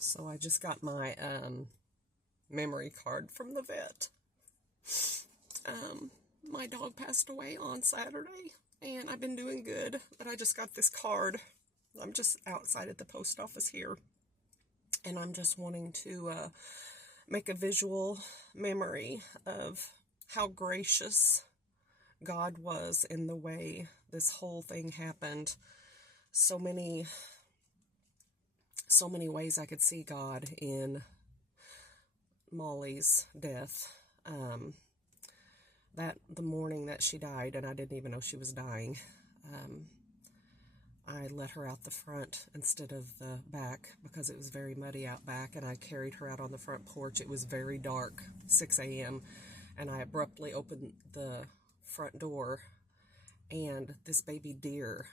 So I just got my memory card from the vet. My dog passed away on Saturday, and I've been doing good, but I just got this card. I'm just outside at the post office here, and I'm just wanting to make a visual memory of how gracious God was in the way this whole thing happened. So many ways I could see God in Molly's death. That the morning that she died, and I didn't even know she was dying, I let her out the front instead of the back because it was very muddy out back, and I carried her out on the front porch. It was very dark, 6 a.m., and I abruptly opened the front door, and this baby deer,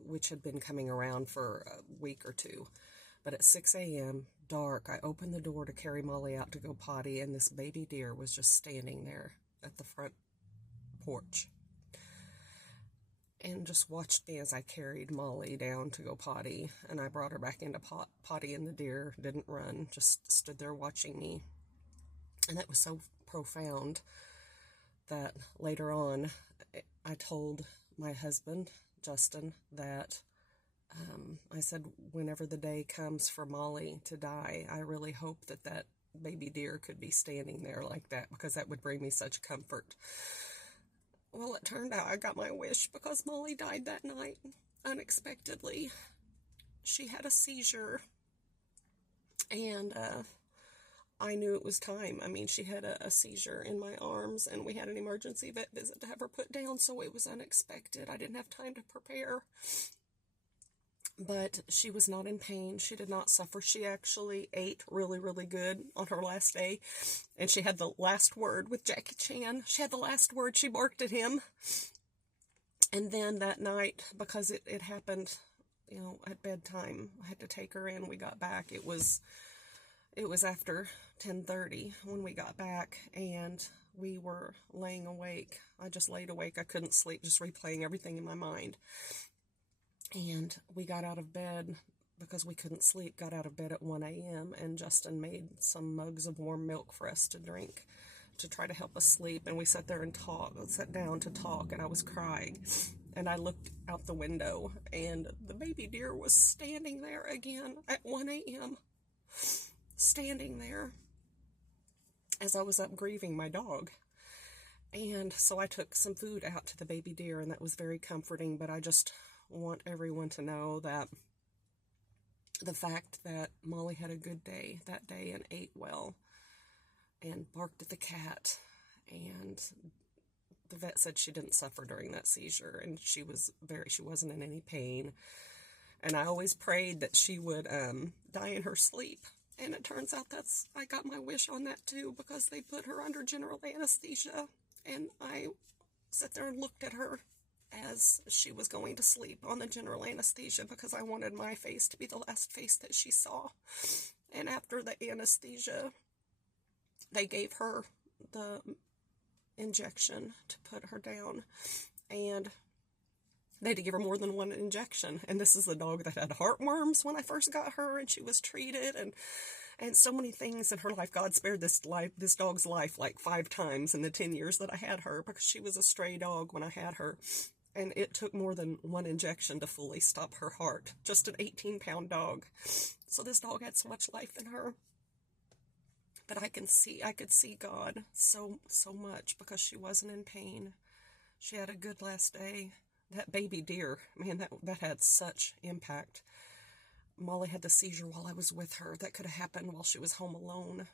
which had been coming around for a week or two, but at 6 a.m., dark, I opened the door to carry Molly out to go potty, and this baby deer was just standing there at the front porch and just watched me as I carried Molly down to go potty, and I brought her back into potty, and the deer didn't run, just stood there watching me. And that was so profound that later on I told my husband, Justin, that I said, whenever the day comes for Molly to die, I really hope that that baby deer could be standing there like that, because that would bring me such comfort. Well, it turned out I got my wish, because Molly died that night unexpectedly. She had a seizure, and I knew it was time. I mean, she had a seizure in my arms, and we had an emergency vet visit to have her put down, so it was unexpected. I didn't have time to prepare. But she was not in pain. She did not suffer. She actually ate really, really good on her last day. And she had the last word with Jackie Chan. She had the last word. She barked at him. And then that night, because it happened, at bedtime, I had to take her in. We got back. It was after 10:30 when we got back, and we were laying awake. I just laid awake. I couldn't sleep, just replaying everything in my mind. And we got out of bed because we couldn't sleep, got out of bed at 1 a.m. and Justin made some mugs of warm milk for us to drink to try to help us sleep. And we sat there and sat down to talk, and I was crying. And I looked out the window, and the baby deer was standing there again at 1 a.m., standing there as I was up grieving my dog. And so I took some food out to the baby deer, and that was very comforting. But I just want everyone to know that the fact that Molly had a good day that day and ate well and barked at the cat, and the vet said she didn't suffer during that seizure, and she wasn't in any pain, and I always prayed that she would die in her sleep. And it turns out I got my wish on that too, because they put her under general anesthesia, and I sat there and looked at her as she was going to sleep on the general anesthesia, because I wanted my face to be the last face that she saw. And after the anesthesia, they gave her the injection to put her down, and they had to give her more than one injection. And this is the dog that had heartworms when I first got her, and she was treated, and so many things in her life. God spared this dog's life like 5 times in the 10 years that I had her, because she was a stray dog when I had her. And it took more than one injection to fully stop her heart. Just an 18-pound dog. So this dog had so much life in her. But I could see God so much, because she wasn't in pain. She had a good last day. That baby deer, man, that had such impact. Molly had the seizure while I was with her. That could have happened while she was home alone.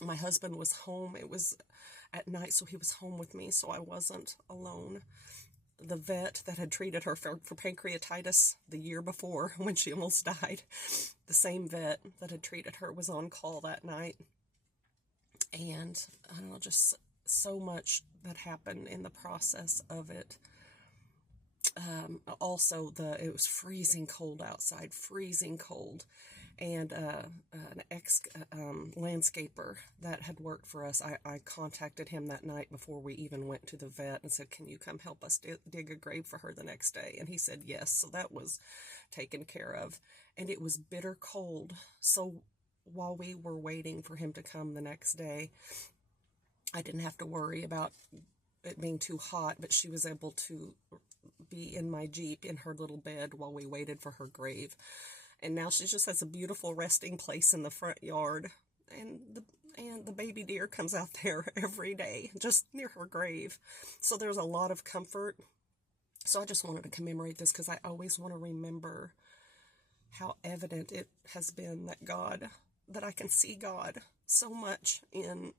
My husband was home. It was at night, so he was home with me, so I wasn't alone. The vet that had treated her for pancreatitis the year before, when she almost died, the same vet that had treated her was on call that night. And I don't know, just so much that happened in the process of it. Also, it was freezing cold outside, freezing cold. And an ex-landscaper that had worked for us, I contacted him that night before we even went to the vet and said, can you come help us dig a grave for her the next day? And he said yes, so that was taken care of. and it was bitter cold. So while we were waiting for him to come the next day, I didn't have to worry about it being too hot, but she was able to be in my Jeep in her little bed while we waited for her grave. And now she just has a beautiful resting place in the front yard. And the baby deer comes out there every day, just near her grave. So there's a lot of comfort. So I just wanted to commemorate this because I always want to remember how evident it has been that I can see God so much in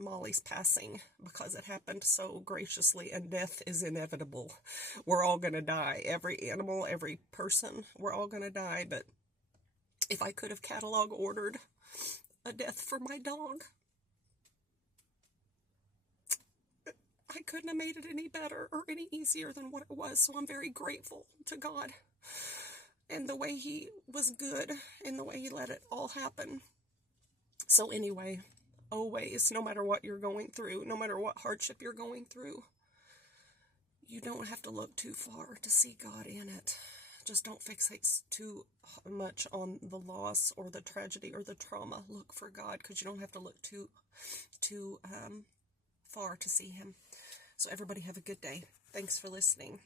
Molly's passing, because it happened so graciously, and death is inevitable. We're all going to die. Every animal, every person, we're all going to die. But if I could have catalog ordered a death for my dog, I couldn't have made it any better or any easier than what it was. So I'm very grateful to God and the way he was good and the way he let it all happen. So anyway, always, no matter what you're going through, no matter what hardship you're going through, you don't have to look too far to see God in it. Just don't fixate too much on the loss or the tragedy or the trauma. Look for God, because you don't have to look too far to see him. So everybody have a good day. Thanks for listening.